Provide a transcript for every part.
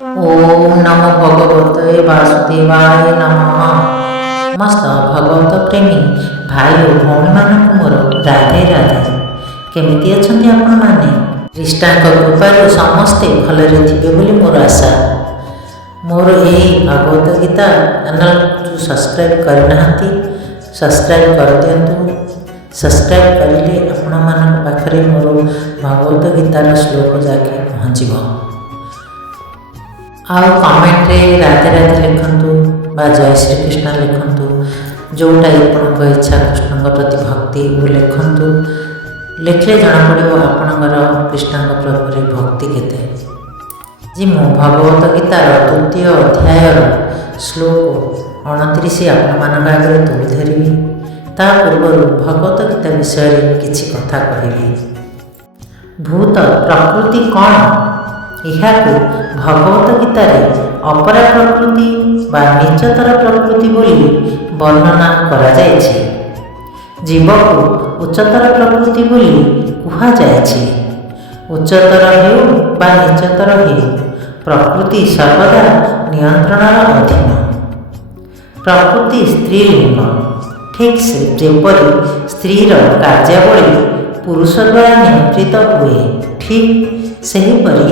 ओम नमो भगवते वासुदेवाय नमः। समस्त भगवत प्रेमी भाई ओ भौणी मानक मोर राधे राधे। केमिति अछंती आपण माने? कृष्णांक कृपारू समस्ते भलरे थिबे बोली मोर आशा। मोर एही भगवत गीता चैनल जो सब्सक्राइब करनाहांती सब्सक्राइब कर दियंतु। सब्सक्राइब करिले आपण मानक पाखरे मोर भगवत गीतार श्लोक जाके पहुँचब। आउ कमेंट रे राधे राधे लिखंतु बा जय श्री कृष्ण लिखंतु। जोटा आपणक इच्छा कृष्ण प्रति भक्ति वो लिखंतु। लिखले जना पड़ो आपणकर कृष्ण प्रति भक्ति केते। जी मो भगवत गीतार द्वितीय अध्यायर श्लोक 29 आपण मानक आगे तुली धरिबी। ता पूर्व भगवत गीता विषय किछि कथा कहिबी। भूत प्रकृति कौन? यह भगवत गीतार अपरा प्रकृति बा नीचतर प्रकृति बोली वर्णना करा जायछि। जीव को उच्चतर प्रकृति बोली कुहा जायछि। उच्चतर हेउ बा नीचतर हेउ प्रकृति सर्वदा नियंत्रणर अधीन। प्रकृति स्त्रीलिंग ठीक से जेपरि स्त्रीर कार्यावली पुरुष द्वारा नियंत्रित हुए ठीक सेहीपरि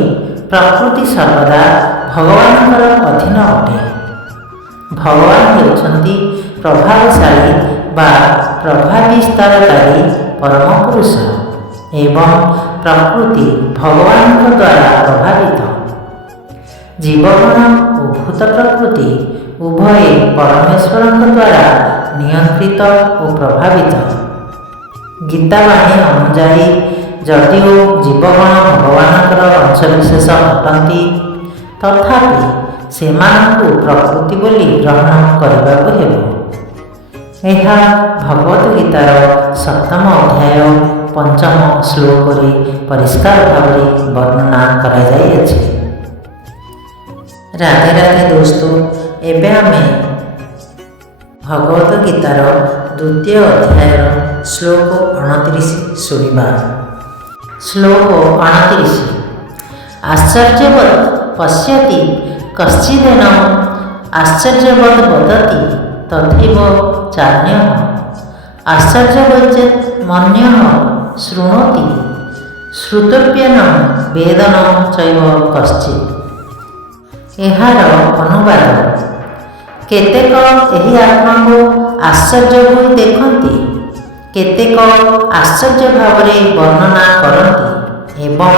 प्रकृति सर्वदा भगवानଙ୍କର अधीन अटे। भगवान हेउछन्ति प्रभावशाली बा प्रभाविस्तारकारी परम पुरुष एवं प्रकृति भगवान द्वारा प्रभावित। जीवगण और भूत प्रकृति उभय परमेश्वर द्वारा नियंत्रित और प्रभावित। गीतावाणी अनुजाई जदिओ जीवगण भगवानଙ୍କର अंशविशेष अटंती तथापि सेमानଙ୍କୁ प्रकृति बोली ग्रहण କରିବାକୁ ହେବ। ଏହା भगवत गीतार 7ମ अध्याय 5ମ श्लोकରେ परिष्कार भाବରେ वर्णना କରାଯାଇଅଛି। राधे राधे दोस्तों, एबे आमे भगवत गीतार द्वितीय अध्यायर श्लोक 29 सुनिबा। श्लोक 29 आश्चर्यवत् पश्यति कश्चिदेन आश्चर्यवत् वदति तथैव चान्यः आश्चर्यवच्चेत् मन्यः शृणोति श्रुतोप्येन वेदन चैव कश्चित्। एहार अनुवाद केतेक एही आत्मा को आश्चर्य होई देखंती, केतेक आश्चर्य भावरे वर्णना करती एवं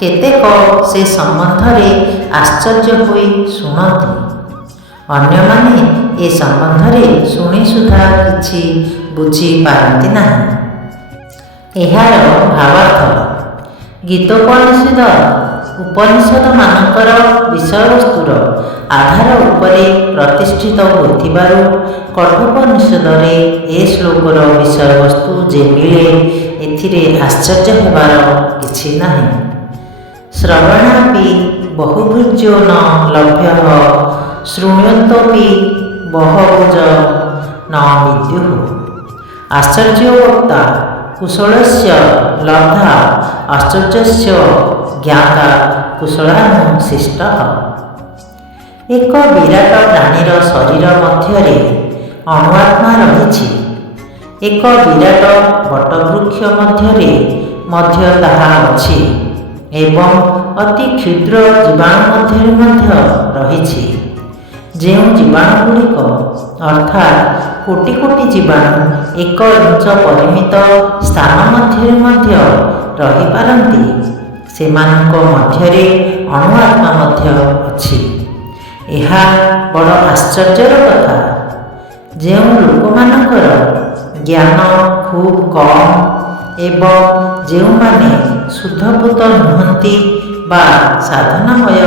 केतेक से संबंधरे आश्चर्य होई शुणती। अन्य माने ए संबंधरे शुणी सुधा किछि बुझी पारती नाही। एहार भावार्थ गीतोपनिषद उपनिषद मानकर विषयवस्तुर आधार उपरे प्रतिष्ठित होइथिबारु कठोपनिषदरे ए श्लोकर विषयवस्तु जे मिले एथिरे आश्चर्य हेबार किछि नाही। श्रवणापि बहुभुज्यो न लभ्यः शृण्वन्तोपि बहवोज न विद्युः। आश्चर्यो वक्ता कुशलस्य लब्धा आश्चर्यस्य ज्ञाता कुशलानुशिष्टः। एक विराट प्राणीर शरीर मध्यरे अणुआत्मा रहिछि। एक विराट बटवृक्ष मध्यरे मध्य ताहा अछि एवं अति क्षुद्र जीवाणु मध्यरे मध्य रहिछि। ଯେଉଁ जीवाणुଗୁଡ଼ିକ अर्थात कोटि कोटि जीवाणु 1 इंच परिमित स्थान मध्यरे मध्य रहिपारନ୍ତି सेମାନଙ୍କ ମଧ୍ୟରେ अणुआत्मा मध्य अछि। ଏହା बड़ आश्चर्यर कथा। ଯେଉଁ ଲୋକମାନଙ୍କର ज्ञान खूब कम एवं ଯେଉଁମାନେ शुद्धभूत नुहंती बा साधनामय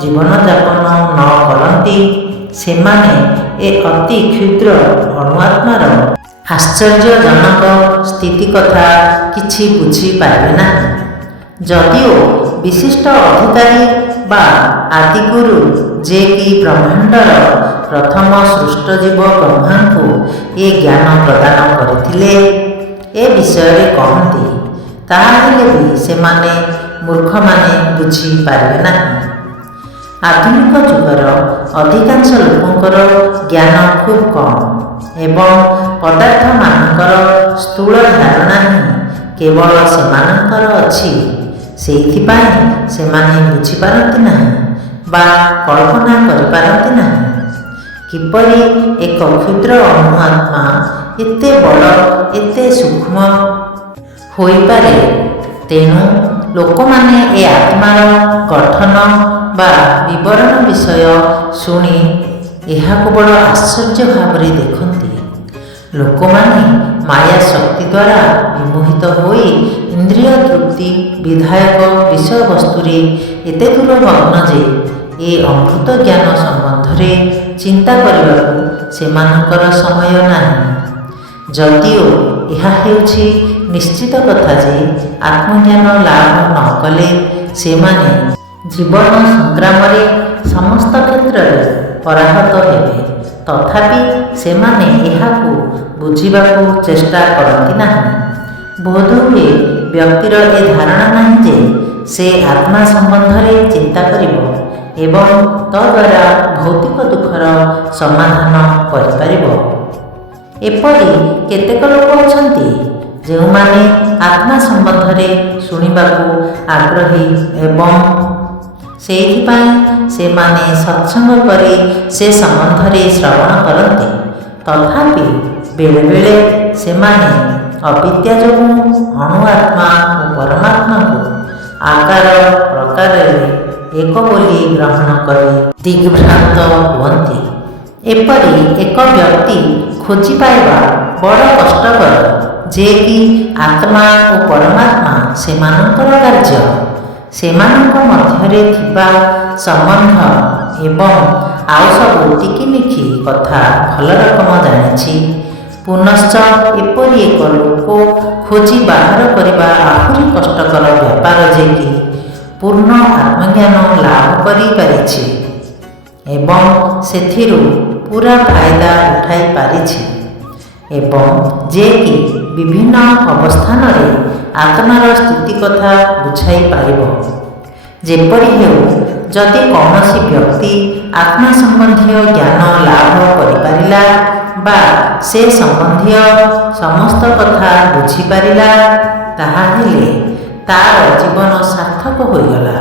जीवन यापन न करती सेमाने ए अति क्षुद्र अणुआत्मार आश्चर्यजनक स्थिति कथा किछि बुझी पारे नाही। जदिओ विशिष्ट अधिकारी बा आदिगुरु जे कि ब्रह्मांडर प्रथम सृष्ट जीव ब्रह्मा को ए ज्ञान प्रदान करथिले ए विषय कहती ताहेले भी सेमाने मूर्ख माने बुझी पारे नाही। ଆଧୁନିକ ଯୁଗର ଅଧିକାଂଶ ଲୋକଙ୍କର ଜ୍ଞାନ ଖୁବ୍ କମ୍ ଏବଂ ପଦାର୍ଥମାନଙ୍କର ସ୍ଥୂଳ ଧାରଣା ହିଁ କେବଳ ସେମାନଙ୍କର ଅଛି। ସେଇଥିପାଇଁ ସେମାନେ ବୁଝିପାରନ୍ତି ନାହିଁ ବା କଳ୍ପନା କରିପାରନ୍ତି ନାହିଁ କିପରି ଏକ କ୍ଷୁଦ୍ର ଅଣୁ ଆତ୍ମା ଏତେ ବଡ଼ ଏତେ ସୂକ୍ଷ୍ମ ହୋଇପାରେ। ତେଣୁ ଲୋକମାନେ ଏ ଆତ୍ମାର ଗଠନ ବା ବିବରଣ ବିଷୟ ଶୁଣି ଏହାକୁ ବଡ଼ ଆଶ୍ଚର୍ଯ୍ୟ ଭାବରେ ଦେଖନ୍ତି। ଲୋକମାନେ ମାୟା ଶକ୍ତି ଦ୍ୱାରା ବିମୋହିତ ହୋଇ ଇନ୍ଦ୍ରିୟ ତୃପ୍ତି ବିଧାୟକ ବିଷୟବସ୍ତୁରେ ଏତେ ଦୂର ମଗ୍ନ ଯେ ଏ ଅମୃତ ଜ୍ଞାନ ସମ୍ବନ୍ଧରେ ଚିନ୍ତା କରିବାକୁ ସେମାନଙ୍କର ସମୟ ନାହିଁ। ଯଦିଓ ଏହା ହେଉଛି ନିଶ୍ଚିତ କଥା ଯେ ଆତ୍ମଜ୍ଞାନ ଲାଭ ନ କଲେ ସେମାନେ ଜୀବନ ସଂଗ୍ରାମରେ ସମସ୍ତ କ୍ଷେତ୍ରରେ ପରାହତ ହେବେ, ତଥାପି ସେମାନେ ଏହାକୁ ବୁଝିବାକୁ ଚେଷ୍ଟା କରନ୍ତି ନାହିଁ। ବୋଧହୁଏ ବ୍ୟକ୍ତିର ଏ ଧାରଣା ନାହିଁ ଯେ ସେ ଆତ୍ମା ସମ୍ବନ୍ଧରେ ଚିନ୍ତା କରିବ ଏବଂ ତଦ୍ୱାରା ଭୌତିକ ଦୁଃଖର ସମାଧାନ କରିପାରିବ। ଏପରି କେତେକ ଲୋକ ଅଛନ୍ତି ଯେଉଁମାନେ ଆତ୍ମା ସମ୍ବନ୍ଧରେ ଶୁଣିବାକୁ ଆଗ୍ରହୀ ଏବଂ ସେଇଥିପାଇଁ ସେମାନେ ସତ୍ସଙ୍ଗ କରି ସେ ସମ୍ବନ୍ଧରେ ଶ୍ରବଣ କରନ୍ତି। ତଥାପି ବେଳେବେଳେ ସେମାନେ ଅବିଦ୍ୟା ଯୋଗୁଁ ଅଣୁ ଆତ୍ମା ଓ ପରମାତ୍ମାକୁ ଆକାର ପ୍ରକାରରେ ଏକ ବୋଲି ଗ୍ରହଣ କରି ଦିଗ୍ଭ୍ରାନ୍ତ ହୁଅନ୍ତି। ଏପରି ଏକ ବ୍ୟକ୍ତି ଖୋଜି ପାଇବା ବଡ଼ କଷ୍ଟକର ଯେ କି ଆତ୍ମା ଓ ପରମାତ୍ମା ସେମାନଙ୍କର କାର୍ଯ୍ୟ, ସେମାନଙ୍କ ମଧ୍ୟରେ ଥିବା ସମ୍ବନ୍ଧ ଏବଂ ଆଉ ସବୁ ଟିକିନିଖି କଥା ଭଲ ରକମ ଜାଣିଛି। ପୁନଶ୍ଚ ଏପରି ଏକ ଲୋକ ଖୋଜି ବାହାର କରିବା ଆହୁରି କଷ୍ଟକର ବ୍ୟାପାର ଯେ କି ପୂର୍ଣ୍ଣ ଆତ୍ମଜ୍ଞାନ ଲାଭ କରିପାରିଛି ଏବଂ ସେଥିରୁ ପୂରା ଫାଇଦା ଉଠାଇ ପାରିଛି ଏବଂ ଯେ କି ବିଭିନ୍ନ ଅବସ୍ଥାନରେ ଆତ୍ମାର ସ୍ଥିତି କଥା ବୁଝାଇ ପାରିବ। ଯେପରି ହେଉ, ଯଦି କୌଣସି ବ୍ୟକ୍ତି ଆତ୍ମା ସମ୍ବନ୍ଧୀୟ ଜ୍ଞାନ ଲାଭ କରିପାରିଲା ବା ସେ ସମ୍ବନ୍ଧୀୟ ସମସ୍ତ କଥା ବୁଝିପାରିଲା, ତାହାହେଲେ ତାର ଜୀବନ ସାର୍ଥକ ହୋଇଗଲା।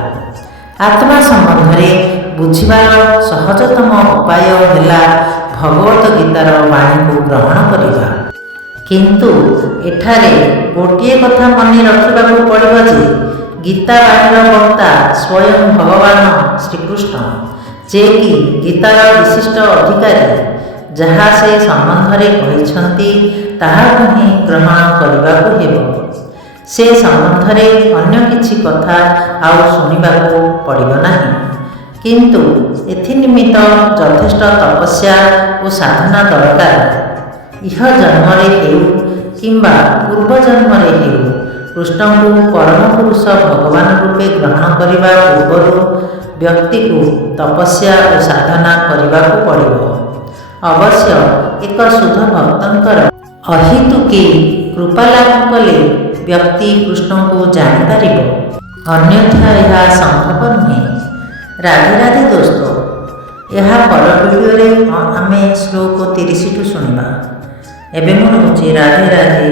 ଆତ୍ମା ସମ୍ବନ୍ଧରେ ବୁଝିବାର ସହଜତମ ଉପାୟ ହେଲା ଭଗବତ ଗୀତାର ବାଣୀକୁ ଗ୍ରହଣ କରିବା। କିନ୍ତୁ ଏଠାରେ ଗୋଟିଏ କଥା ମନେ ରଖିବାକୁ ପଡ଼ିବ ଯେ ଗୀତା ବାଣୀର ବକ୍ତା ସ୍ୱୟଂ ଭଗବାନ ଶ୍ରୀକୃଷ୍ଣ, ଯେ କି ଗୀତାର ବିଶିଷ୍ଟ ଅଧିକାରୀ। ଯାହା ସେ ସମ୍ବନ୍ଧରେ କହିଛନ୍ତି ତାହାକୁ ହିଁ ଗ୍ରହଣ କରିବାକୁ ହେବ। ସେ ସମ୍ବନ୍ଧରେ ଅନ୍ୟ କିଛି କଥା ଆଉ ଶୁଣିବାକୁ ପଡ଼ିବ ନାହିଁ। କିନ୍ତୁ ଏଥିନିମିତ୍ତ ଯଥେଷ୍ଟ ତପସ୍ୟା ଓ ସାଧନା ଦରକାର। ଇହ ଜନ୍ମରେ ହେଉ କିମ୍ବା ପୂର୍ବ ଜନ୍ମରେ ହେଉ, କୃଷ୍ଣଙ୍କୁ ପରମ ପୁରୁଷ ଭଗବାନ ରୂପେ ଗ୍ରହଣ କରିବା ପୂର୍ବରୁ ବ୍ୟକ୍ତିକୁ ତପସ୍ୟା ଓ ସାଧନା କରିବାକୁ ପଡ଼ିବ। ଅବଶ୍ୟ ଏକ ଶୁଦ୍ଧ ଭକ୍ତଙ୍କର ଅହେତୁକୀ କୃପା ଲାଭ କଲେ ବ୍ୟକ୍ତି କୃଷ୍ଣଙ୍କୁ ଜାଣିପାରିବ, ଅନ୍ୟଥା ଏହା ସମ୍ଭବ ନୁହେଁ। ରାଧେ ରାଧେ ଦୋସ୍ତ, ଏହା ପର ଭିଡ଼ିଓରେ ଆମେ ଶ୍ଲୋକ 30ଠୁ ଶୁଣିବା। ଏବେ ମୁଁ ରହୁଛି। ରାଧେ ରାଧେ।